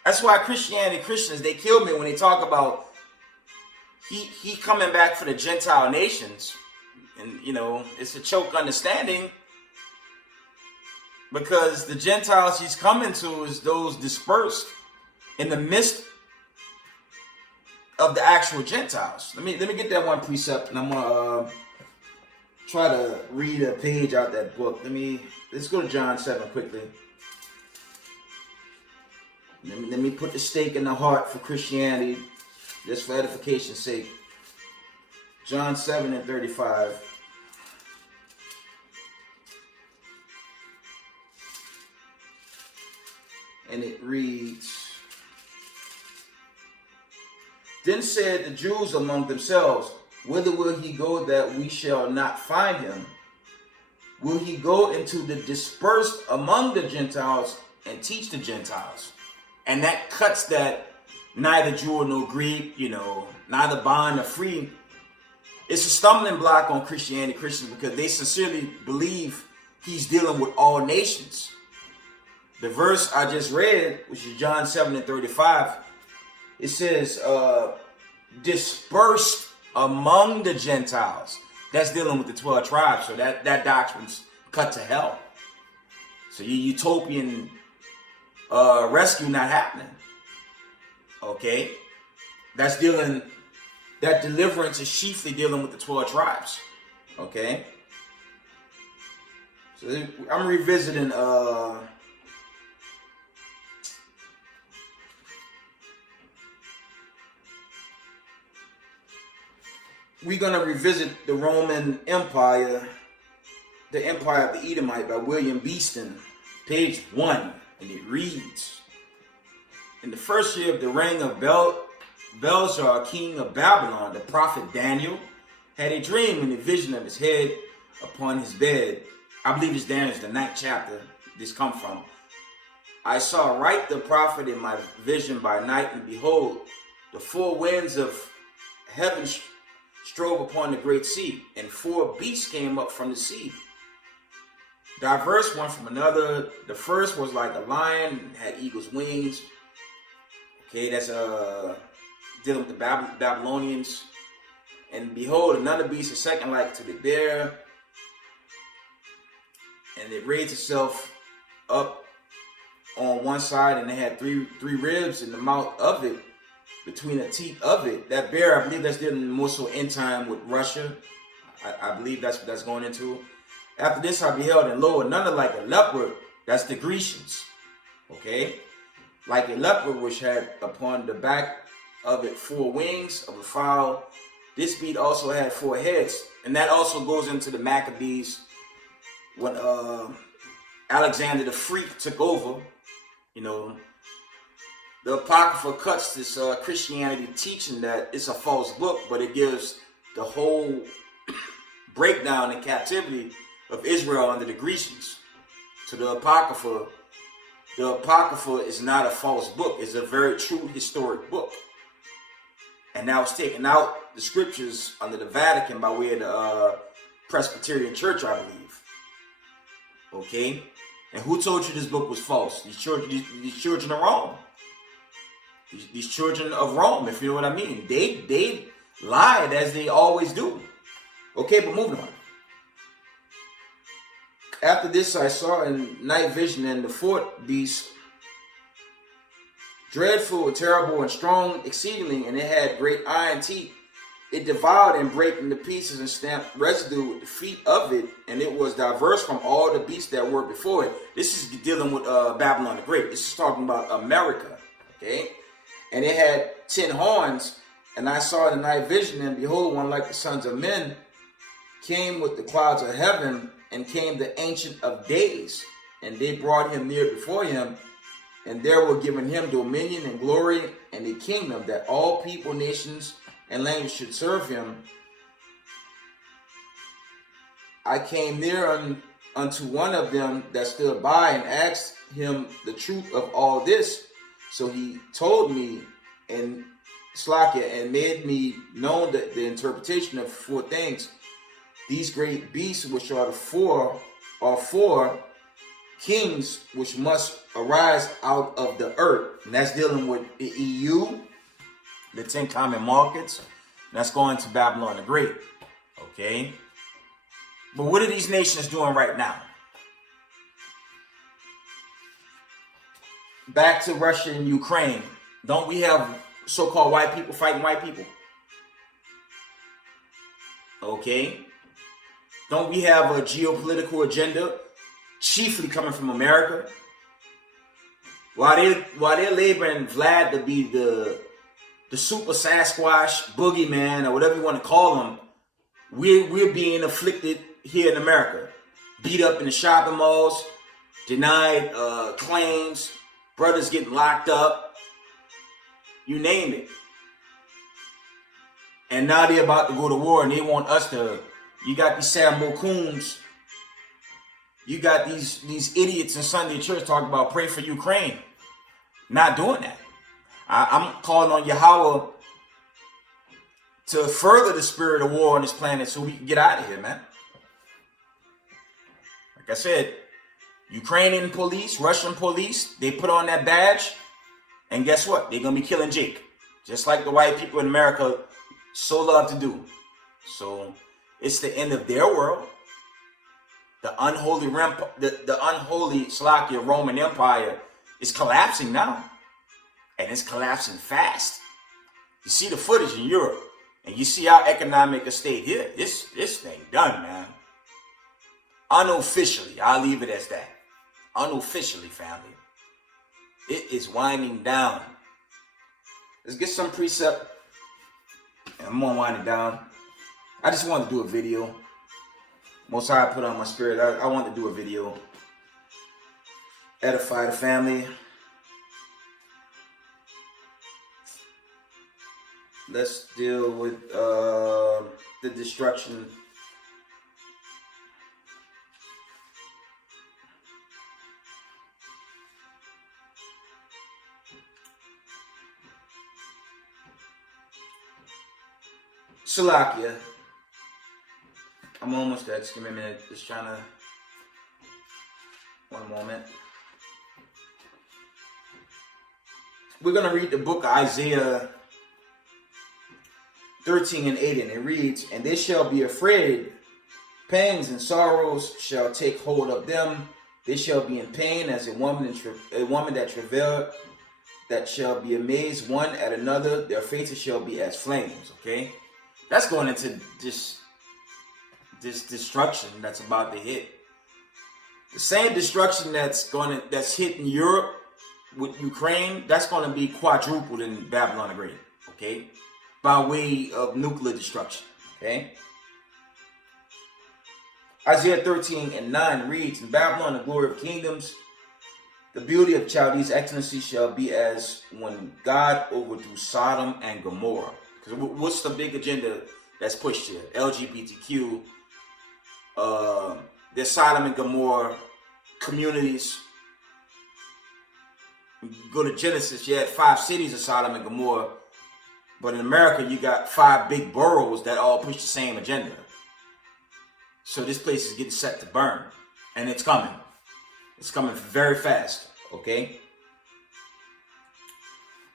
That's why Christians, they kill me when they talk about he coming back for the Gentile nations. And, you know, it's a choke understanding. Because the Gentiles he's coming to is those dispersed in the midst of the actual Gentiles. Let me get that one precept, and I'm gonna try to read a page out that book. Let's go to John 7 quickly. Let me put the stake in the heart for Christianity, just for edification's sake. John 7:35. And it reads, Then said the Jews among themselves, Whither will he go that we shall not find him? Will he go into the dispersed among the Gentiles and teach the Gentiles? And that cuts that neither Jew nor Greek, you know, neither bond nor free. It's a stumbling block on Christians, because they sincerely believe he's dealing with all nations. The verse I just read, which is John 7:35, it says, dispersed among the Gentiles. That's dealing with the 12 tribes. So that doctrine's cut to hell. So your utopian rescue not happening. Okay? That deliverance is chiefly dealing with the 12 tribes. Okay? So I'm revisiting we're going to revisit the Roman Empire The Empire of the Edomite by William Beeston, page 1, and it reads, in the first year of the reign of Belshazzar, king of Babylon, the prophet Daniel had a dream and a vision of his head upon his bed. I believe it's Daniel's the 9th chapter this come from. I saw right the prophet in my vision by night, and behold, the four winds of heaven strove upon the great sea, and 4 beasts came up from the sea, diverse one from another. The first was like a lion, had eagle's wings. Okay, that's dealing with the Babylonians. And behold, another beast, a second like to the bear, and it raised itself up on one side, and it had three ribs in the mouth of it, between the teeth of it. That bear, I believe that's dealing more so in time with Russia. I believe that's what that's going into. After this I beheld, and lo, another like a leopard, that's the Grecians. Okay? Like a leopard, which had upon the back of it 4 wings of a fowl. This beast also had 4 heads. And that also goes into the Maccabees when Alexander the Freak took over. You know, the Apocrypha cuts this Christianity teaching that it's a false book, but it gives the whole breakdown and captivity of Israel under the Grecians. So the Apocrypha is not a false book. It's a very true historic book. And now it's taking out the scriptures under the Vatican by way of the Presbyterian Church, I believe. Okay? And who told you this book was false? These children of Rome. These children of Rome, if you know what I mean. They lied as they always do. Okay, but moving on. After this I saw in night vision, and the 4th beast, dreadful and terrible and strong exceedingly, and it had great iron teeth. It devoured and brake into pieces and stamped residue with the feet of it, and it was diverse from all the beasts that were before it. This is dealing with Babylon the Great. This is talking about America, okay? And it had 10 horns, and I saw in the night vision, and behold, one like the sons of men came with the clouds of heaven, and came the Ancient of Days, and they brought him near before him, and there were given him dominion and glory and a kingdom, that all people, nations, and languages should serve him. I came near unto one of them that stood by, and asked him the truth of all this. So he told me, and Slakia, and made me known the interpretation of 4 things. These great beasts, which are four kings, which must arise out of the earth. And that's dealing with the EU, the 10 common markets. And that's going to Babylon the Great. Okay? But what are these nations doing right now? Back to Russia and Ukraine. Don't we have so-called white people fighting white people? Okay? Don't we have a geopolitical agenda, chiefly coming from America? While they're laboring Vlad to be the super Sasquatch, boogeyman, or whatever you want to call him, we're being afflicted here in America. Beat up in the shopping malls, denied claims, brothers getting locked up, you name it. And now they're about to go to war, and they want us to. You got these Sam Coons. You got these idiots in Sunday church talking about pray for Ukraine. Not doing that. I'm calling on Yahweh to further the spirit of war on this planet so we can get out of here, man. Like I said, Ukrainian police, Russian police, they put on that badge, and guess what? They're going to be killing Jake. Just like the white people in America so love to do. So it's the end of their world. The unholy Slakia Roman Empire is collapsing now. And it's collapsing fast. You see the footage in Europe. And you see our economic estate here. This thing done, man. Unofficially. I'll leave it as that. Unofficially, family. It is winding down. Let's get some precept. And I'm going to wind it down. I just wanted to do a video. Most High put on my spirit. I want to do a video. Edify the family. Let's deal with the destruction. Salakia. I'm almost there. Just give me a minute. Just trying to. One moment. We're going to read the book of Isaiah 13 and 8, and it reads, "And they shall be afraid, pangs and sorrows shall take hold of them. They shall be in pain as a woman that travailed, that shall be amazed one at another. Their faces shall be as flames." Okay, that's going into this destruction that's about to hit. The same destruction that's hitting Europe with Ukraine, that's going to be quadrupled in Babylon the Great. Okay, by way of nuclear destruction. Okay. Isaiah 13 and 9 reads, "In Babylon, the glory of kingdoms, the beauty of Chaldees' excellency shall be as when God overthrew Sodom and Gomorrah." Because what's the big agenda that's pushed here? LGBTQ. There's Sodom and Gomorrah communities. You go to Genesis, you had 5 cities of Sodom and Gomorrah. But in America, you got 5 big boroughs that all push the same agenda. So this place is getting set to burn. And it's coming. It's coming very fast. Okay?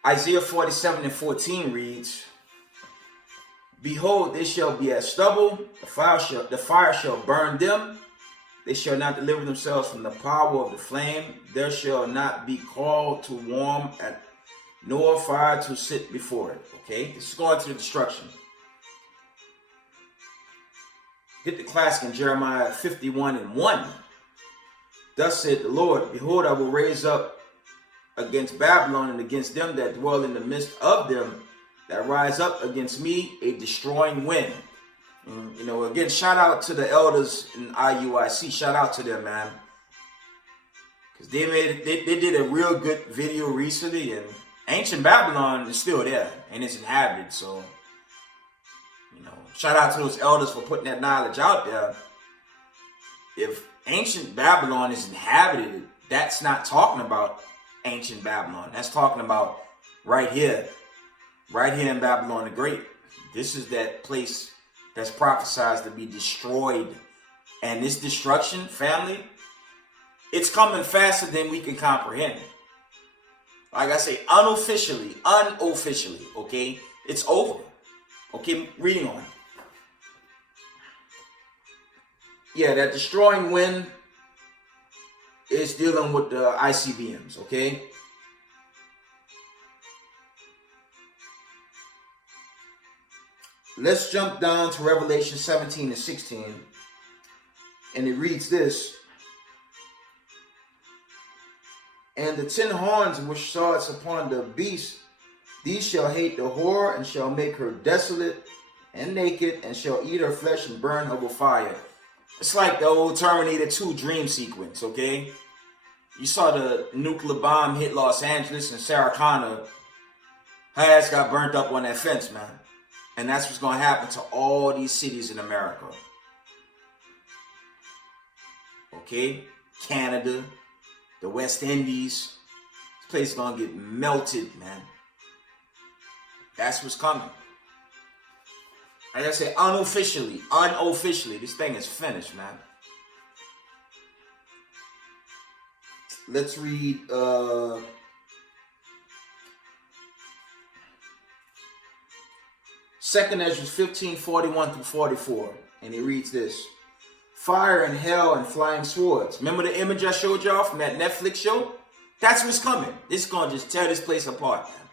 Isaiah 47 and 14 reads, "Behold, they shall be as stubble. The fire shall burn them. They shall not deliver themselves from the power of the flame. There shall not be called to warm at nor fire to sit before it." Okay, this is going to the destruction. Get the classic in Jeremiah 51 and 1. "Thus said the Lord, behold, I will raise up against Babylon and against them that dwell in the midst of them that rise up against me a destroying wind." And, again, shout out to the elders in IUIC. Shout out to them, man. Because they did a real good video recently, and ancient Babylon is still there and it's inhabited. So, shout out to those elders for putting that knowledge out there. If ancient Babylon is inhabited, that's not talking about ancient Babylon. That's talking about right here in Babylon the Great. This is that place that's prophesied to be destroyed. And this destruction, family, it's coming faster than we can comprehend. Like I say, unofficially, okay? It's over. Okay, reading on. Yeah, that destroying wind is dealing with the ICBMs, okay? Let's jump down to Revelation 17 and 16. And it reads this. "And the 10 horns which saw it upon the beast, these shall hate the whore, and shall make her desolate and naked, and shall eat her flesh and burn her with fire." It's like the old Terminator 2 dream sequence, okay? You saw the nuclear bomb hit Los Angeles, and Sarah Connor, her ass got burnt up on that fence, man. And that's what's going to happen to all these cities in America. Okay? Canada, the West Indies. This place is going to get melted, man. That's what's coming. Like I said, unofficially, this thing is finished, man. Let's read 2nd Ezra 15:41 through 44. And it reads this. "Fire and hell and flying swords." Remember the image I showed y'all from that Netflix show? That's what's coming. This is going to just tear this place apart, man.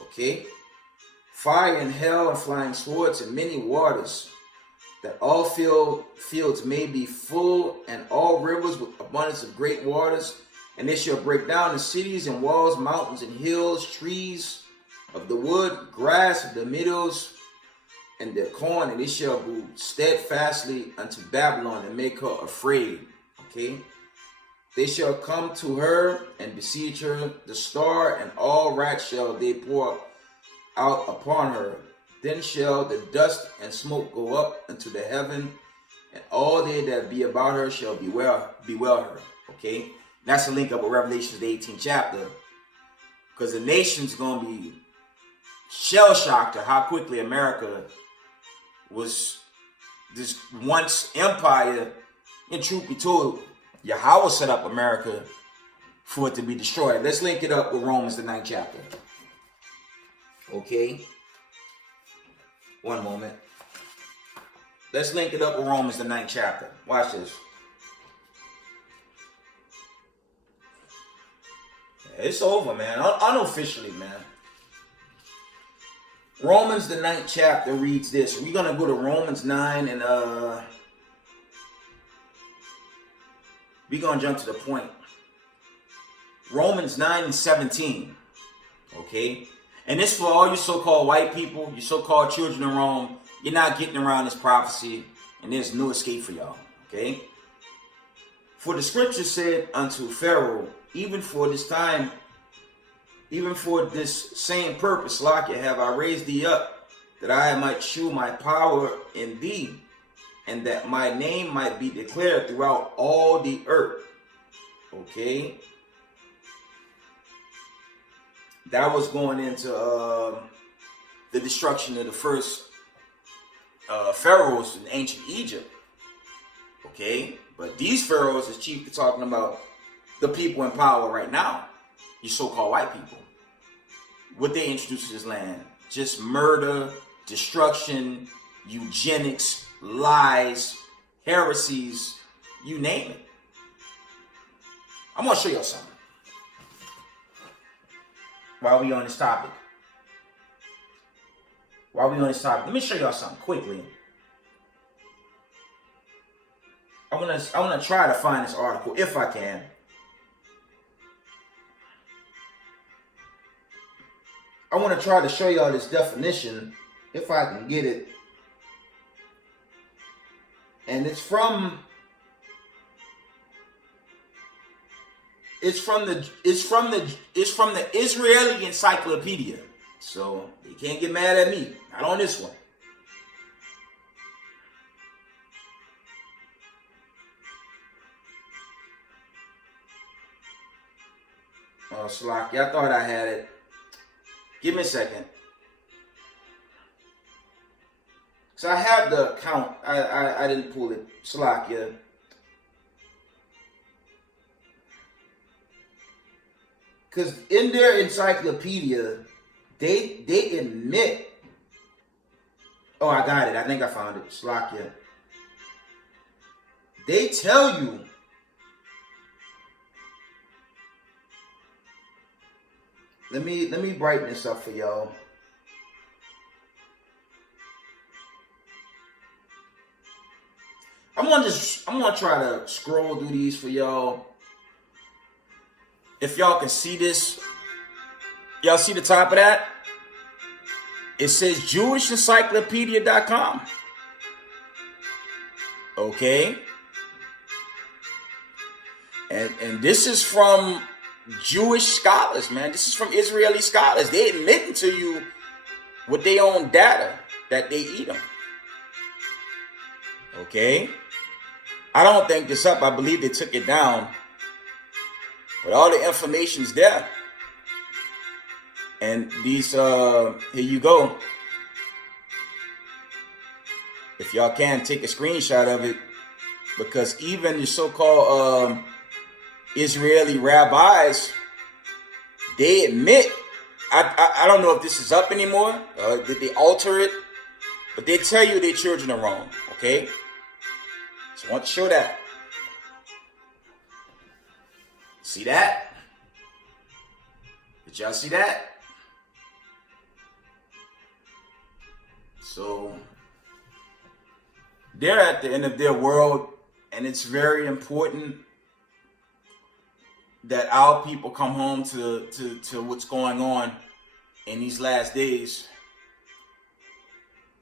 Okay? "Fire and hell and flying swords and many waters, that all fields may be full, and all rivers with abundance of great waters. And they shall break down the cities and walls, mountains and hills, trees of the wood, grass of the meadows, and their corn, and they shall go steadfastly unto Babylon and make her afraid. Okay? They shall come to her and besiege her, the star and all wrath shall they pour out upon her. Then shall the dust and smoke go up into the heaven, and all they that be about her shall bewail her. Okay? That's a link up with Revelation, the 18th chapter. Because the nation's going to be shell-shocked at how quickly America was this once empire. And truth be told, Yahweh set up America for it to be destroyed. Let's link it up with Romans, the 9th chapter. Okay? One moment. Let's link it up with Romans, the 9th chapter. Watch this. It's over, man. Unofficially, man. Romans, the 9th chapter reads this. We're going to go to Romans 9 and we're going to jump to the point. Romans 9 and 17. Okay? And this for all you so-called white people, you so-called children of Rome. You're not getting around this prophecy, and there's no escape for y'all. Okay? For the scripture said unto Pharaoh, even for this time, even for this same purpose, Lakia, have I raised thee up, that I might shew my power in thee, and that my name might be declared throughout all the earth. Okay? That was going into the destruction of the first pharaohs in ancient Egypt. Okay? But these pharaohs is chiefly talking about the people in power right now. You so-called white people. What they introduced to this land. Just murder, destruction, eugenics, lies, heresies, you name it. I'm going to show y'all something. While we on this topic. Let me show y'all something quickly. I want to try to find this article if I can. I want to try to show y'all this definition if I can get it. And it's from the Israeli Encyclopedia. So you can't get mad at me. Not on this one. Oh, Slocky, I thought I had it. Give me a second. So I have the count. I didn't pull it. Slocky. Because in their encyclopedia, they admit. Oh, I got it. I think I found it. Slocky. They tell you. Let me brighten this up for y'all. I'm gonna try to scroll through these for y'all. If y'all can see this, y'all see the top of that? It says JewishEncyclopedia.com. Okay. And this is from Jewish scholars, man. This is from Israeli scholars. They admitting to you with their own data that they eat them. Okay? I don't think this up. I believe they took it down. But all the information's there. And these, here you go. If y'all can, take a screenshot of it. Because even the so-called Israeli rabbis, they admit, I don't know if this is up anymore, did they alter it, but they tell you their children are wrong, okay? So I want to show that. See that? Did y'all see that? So they're at the end of their world, and it's very important that our people come home to what's going on in these last days.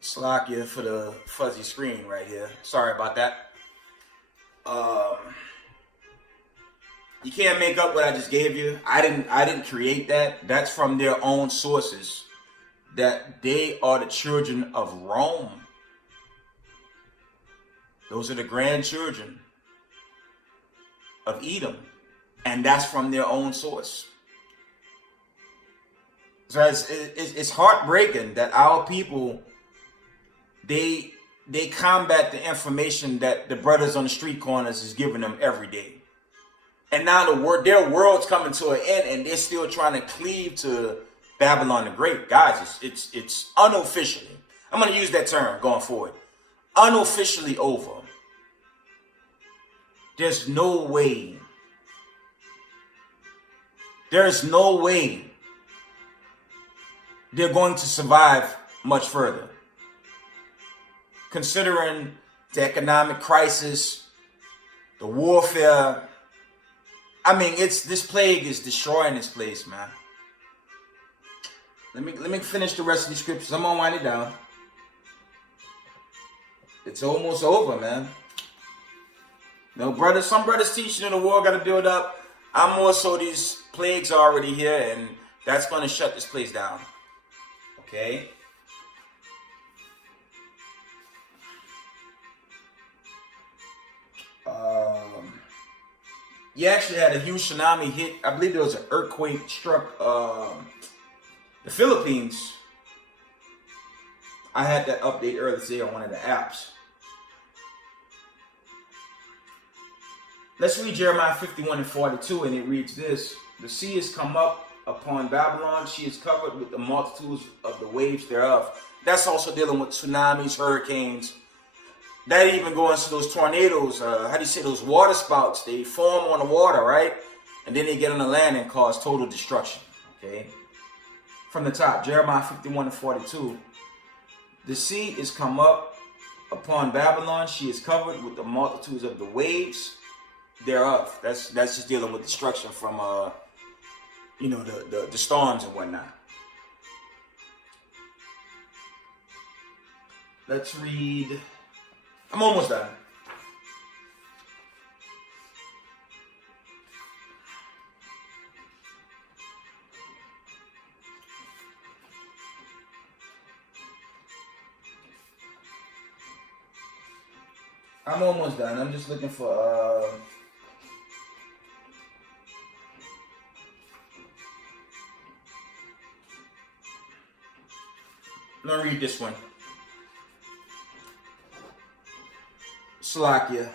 Slakia for the fuzzy screen right here. Sorry about that. You can't make up what I just gave you. I didn't create that. That's from their own sources. That they are the children of Rome. Those are the grandchildren of Edom. And that's from their own source. So it's heartbreaking that our people, they combat the information that the brothers on the street corners is giving them every day. And now their world's coming to an end, and they're still trying to cleave to Babylon the Great. Guys, it's unofficially, I'm going to use that term going forward, unofficially over. There's no way they're going to survive much further. Considering the economic crisis, the warfare, I mean, this plague is destroying this place, man. Let me finish the rest of the scriptures. I'm gonna wind it down. It's almost over, man. No, brothers, some brothers teaching in the war got to build up. I'm more so these plagues are already here, and that's going to shut this place down. Okay? You actually had a huge tsunami hit. I believe there was an earthquake struck the Philippines. I had that update earlier today on one of the apps. Let's read Jeremiah 51 and 42, and it reads this. The sea has come up upon Babylon. She is covered with the multitudes of the waves thereof. That's also dealing with tsunamis, hurricanes. That even goes into those tornadoes. How do you say, those water spouts? They form on the water, right? And then they get on the land and cause total destruction. Okay? From the top, Jeremiah 51 and 42. The sea is come up upon Babylon. She is covered with the multitudes of the waves thereof. That's just dealing with destruction from the storms and whatnot. Let's read. I'm almost done. I'm just looking for let me read this one. Slakia.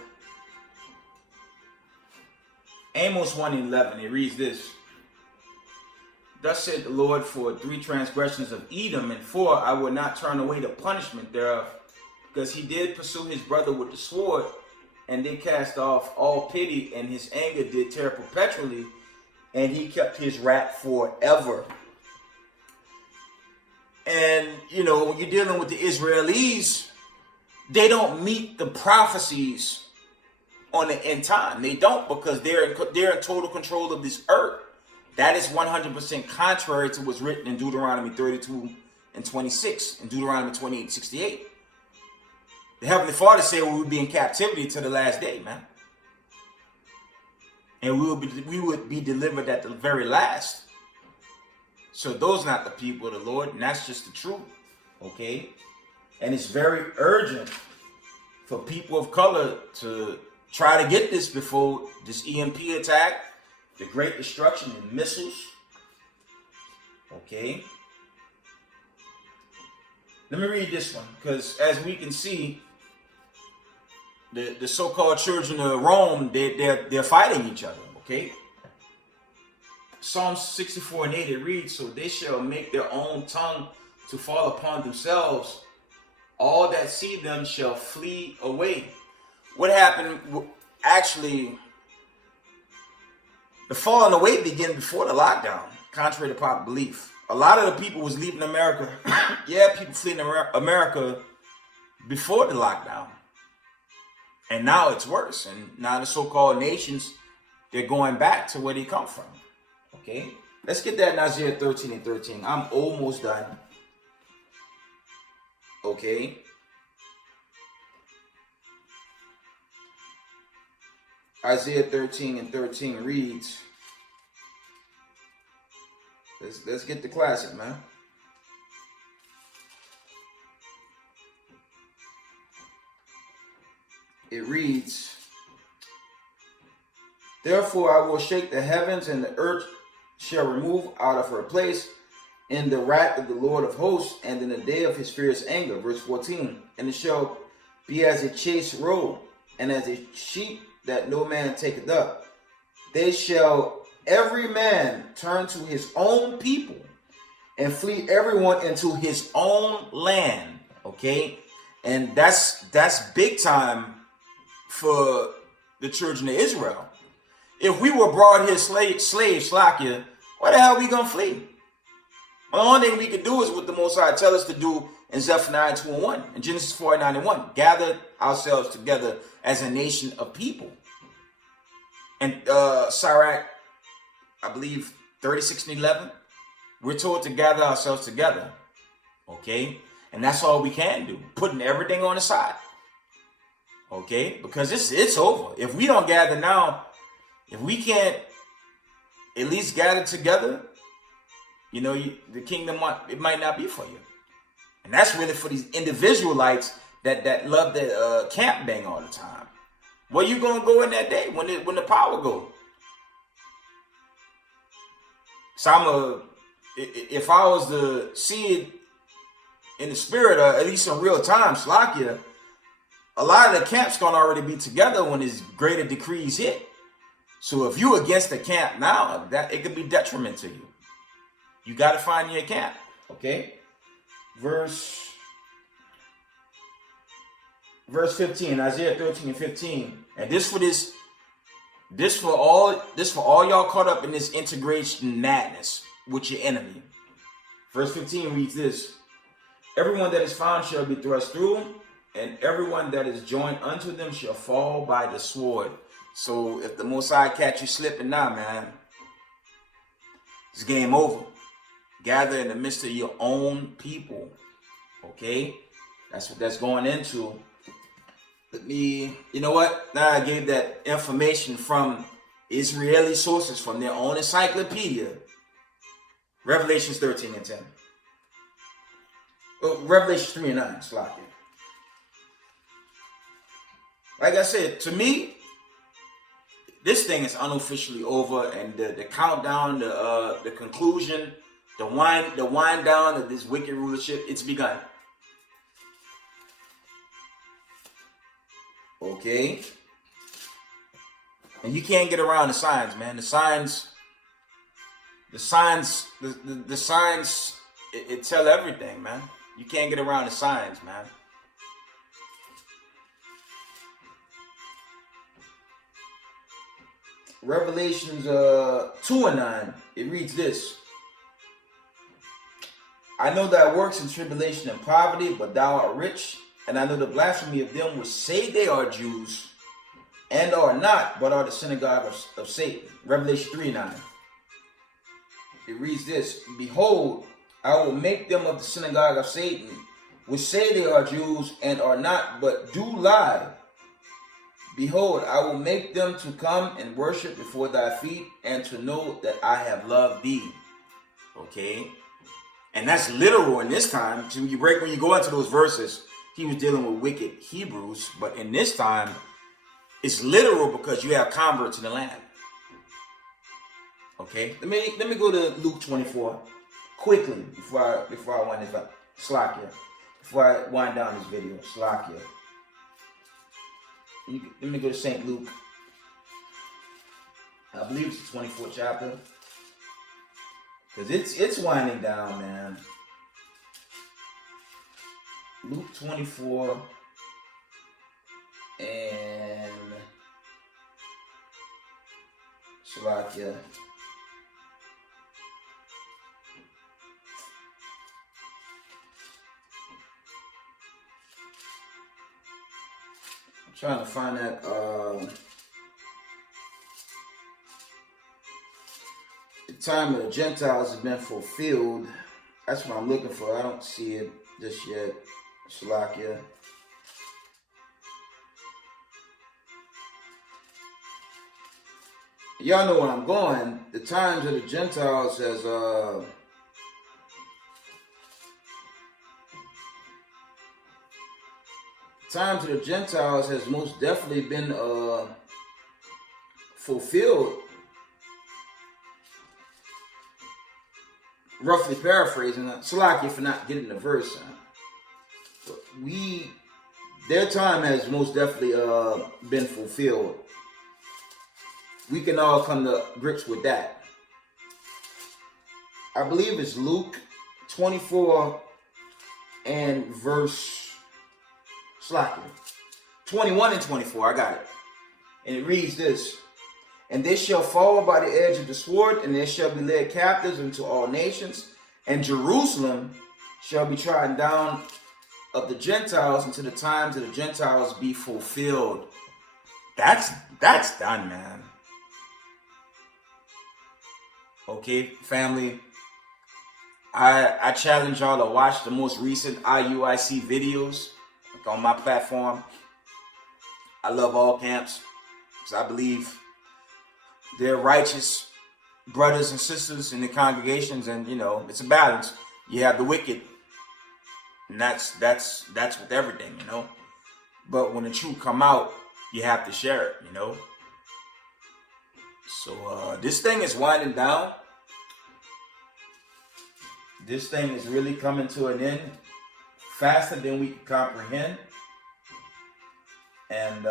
Amos 1:11. It reads this. Thus said the Lord, for 3 transgressions of Edom, and 4 I will not turn away the punishment thereof, because he did pursue his brother with the sword, and did cast off all pity, and his anger did tear perpetually, and he kept his wrath forever. And, when you're dealing with the Israelis, they don't meet the prophecies on the end time. They don't, because they're in total control of this earth. That is 100% contrary to what's written in Deuteronomy 32 and 26, and Deuteronomy 28:68. The Heavenly Father said we would be in captivity to the last day, man. And we would be delivered at the very last. So those are not the people of the Lord, and that's just the truth. Okay? And it's very urgent for people of color to try to get this before this EMP attack, the great destruction and missiles. Okay? Let me read this one, because as we can see, the so-called children of Rome, they're fighting each other. Okay? Psalm 64 and 8, it reads, so they shall make their own tongue to fall upon themselves. All that see them shall flee away. What happened? Actually, the falling away began before the lockdown, contrary to popular belief. A lot of the people was leaving America. People fleeing America before the lockdown. And now it's worse. And now the so-called nations, they're going back to where they come from. Okay? Let's get that in Isaiah 13 and 13. I'm almost done. Okay. Isaiah 13:13 reads, let's get the classic, man. It reads, therefore I will shake the heavens, and the earth shall remove out of her place in the wrath of the Lord of hosts, and in the day of his fierce anger. Verse 14, and it shall be as a chased roe, and as a sheep that no man taketh up. They shall every man turn to his own people, and flee everyone into his own land. Okay, and that's big time for the children of Israel. If we were brought here slaves, Slakia, where the hell are we gonna flee? The only thing we can do is what the Most High tell us to do in Zephaniah 2:1 and Genesis 4:9-1. Gather ourselves together as a nation of people. And Sirach, I believe 36:11, we're told to gather ourselves together. Okay? And that's all we can do. Putting everything on the side. Okay? Because it's over. If we don't gather now, if we can't at least gather together, you know, the kingdom, it might not be for you. And that's really for these individualites that love the camp bang all the time. Where you gonna go in that day when the power go? So if I was to see it in the spirit, or at least in real time, Slakia, a lot of the camps gonna already be together when these greater decrees hit. So if you against the camp now, that it could be detriment to you. You got to find your camp. Okay. Verse 15, Isaiah 13:15. And this for all y'all caught up in this integration madness with your enemy. Verse 15 reads this: everyone that is found shall be thrust through, and everyone that is joined unto them shall fall by the sword. So if the Most High catch you slipping now, man, it's game over. Gather in the midst of your own people. Okay? That's what that's going into. You know what? Now I gave that information from Israeli sources, from their own encyclopedia. Revelations 13:10. Revelation 3:9. Slakia. Like I said, to me, this thing is unofficially over, and the countdown, the conclusion, the wind down of this wicked rulership, it's begun. Okay? And you can't get around the signs, man. The signs, it tell everything, man. You can't get around the signs, man. Revelations 2:9, it reads this: I know thy works in tribulation and poverty, but thou art rich, and I know the blasphemy of them which say they are Jews, and are not, but are the synagogue of Satan. Revelation 3:9. It reads this: behold, I will make them of the synagogue of Satan, which say they are Jews, and are not, but do lie. Behold, I will make them to come and worship before thy feet, and to know that I have loved thee. Okay? And that's literal in this time. So when you go into those verses, he was dealing with wicked Hebrews, but in this time, it's literal because you have converts in the land. Okay? Let me go to Luke 24 quickly before I wind this up. Slakia. Before I wind down this video. Slakia. Let me go to St. Luke. I believe it's the 24th chapter. Because it's winding down, man. Luke 24 and Slovakia. I'm trying to find that the time of the Gentiles has been fulfilled. That's what I'm looking for. I don't see it just yet. Slovakia. Y'all know where I'm going. The times of the Gentiles has most definitely been fulfilled. Roughly paraphrasing, Slovakia for not getting the verse. But their time has most definitely been fulfilled. We can all come to grips with that. I believe it's Luke 24 and verse 21 and 24. I got it. And it reads this: and they shall fall by the edge of the sword, and they shall be led captives into all nations, and Jerusalem shall be trodden down of the Gentiles until the times of the Gentiles be fulfilled. That's done, man. Okay, family. I challenge y'all to watch the most recent IUIC videos on my platform. I love all camps because I believe they're righteous brothers and sisters in the congregations, and it's a balance. You have the wicked, and that's with everything, But when the truth come out, you have to share it, So this thing is winding down. This thing is really coming to an end faster than we can comprehend. And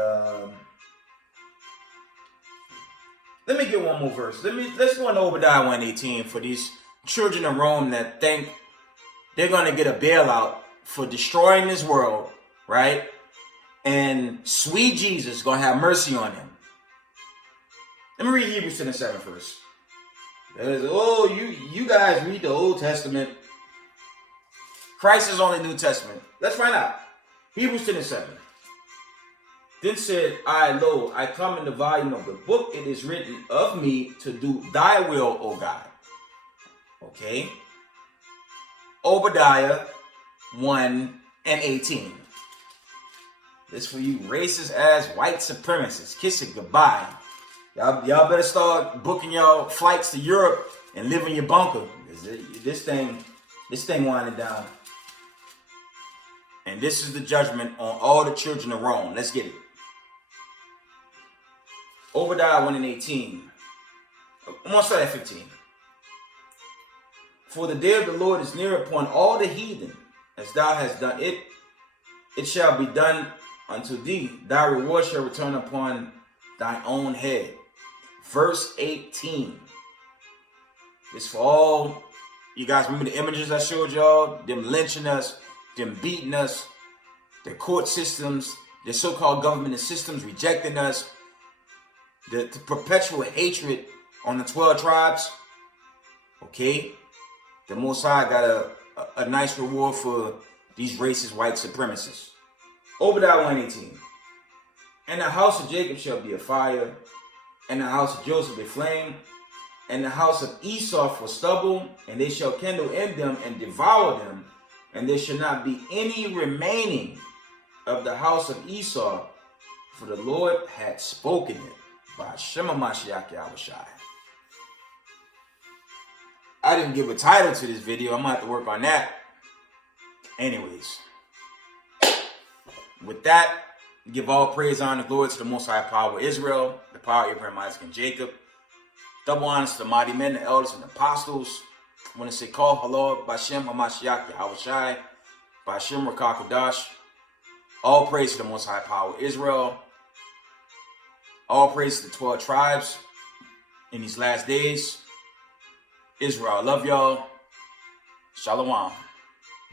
let me get one more verse. Let's go into Obadiah 1:18 for these children of Rome that think they're going to get a bailout for destroying this world, right? And sweet Jesus is going to have mercy on them. Let me read Hebrews 10:7 first. You guys read the Old Testament. Christ is only New Testament. Let's find out. Hebrews 10:7. Then said I, lo, I come in the volume of the book. It is written of me to do thy will, O God. Okay. Obadiah 1:18. This for you racist ass white supremacists. Kiss it goodbye. Y'all better start booking y'all flights to Europe and live in your bunker. This thing winding down. And this is the judgment on all the children of Rome. Let's get it. Obadiah 1:18. I'm going to start at 15. For the day of the Lord is near upon all the heathen, as thou hast done it. It shall be done unto thee. Thy reward shall return upon thine own head. Verse 18. This for all you guys. Remember the images I showed y'all? Them lynching us, them beating us, the court systems, the so-called government systems rejecting us, the perpetual hatred on the 12 tribes. Okay? The Most High got a nice reward for these racist white supremacists. Obadiah 1:18. And the house of Jacob shall be a fire, and the house of Joseph a flame, and the house of Esau for stubble, and they shall kindle in them and devour them, and there shall not be any remaining of the house of Esau, for the Lord had spoken it by Shema Mashiach Yahushai. I didn't give a title to this video. I'm going to have to work on that. Anyways, with that, give all praise, honor, glory to the Most High Power of Israel, the power of Abraham, Isaac, and Jacob. Double honors to the mighty men, the elders, and the apostles. I want to say, call halal, Bashem HaMashiach Yahushai, Bashem Rakakadash. All praise to the Most High Power of Israel. All praise to the 12 tribes in these last days. Israel, I love y'all. Shalom.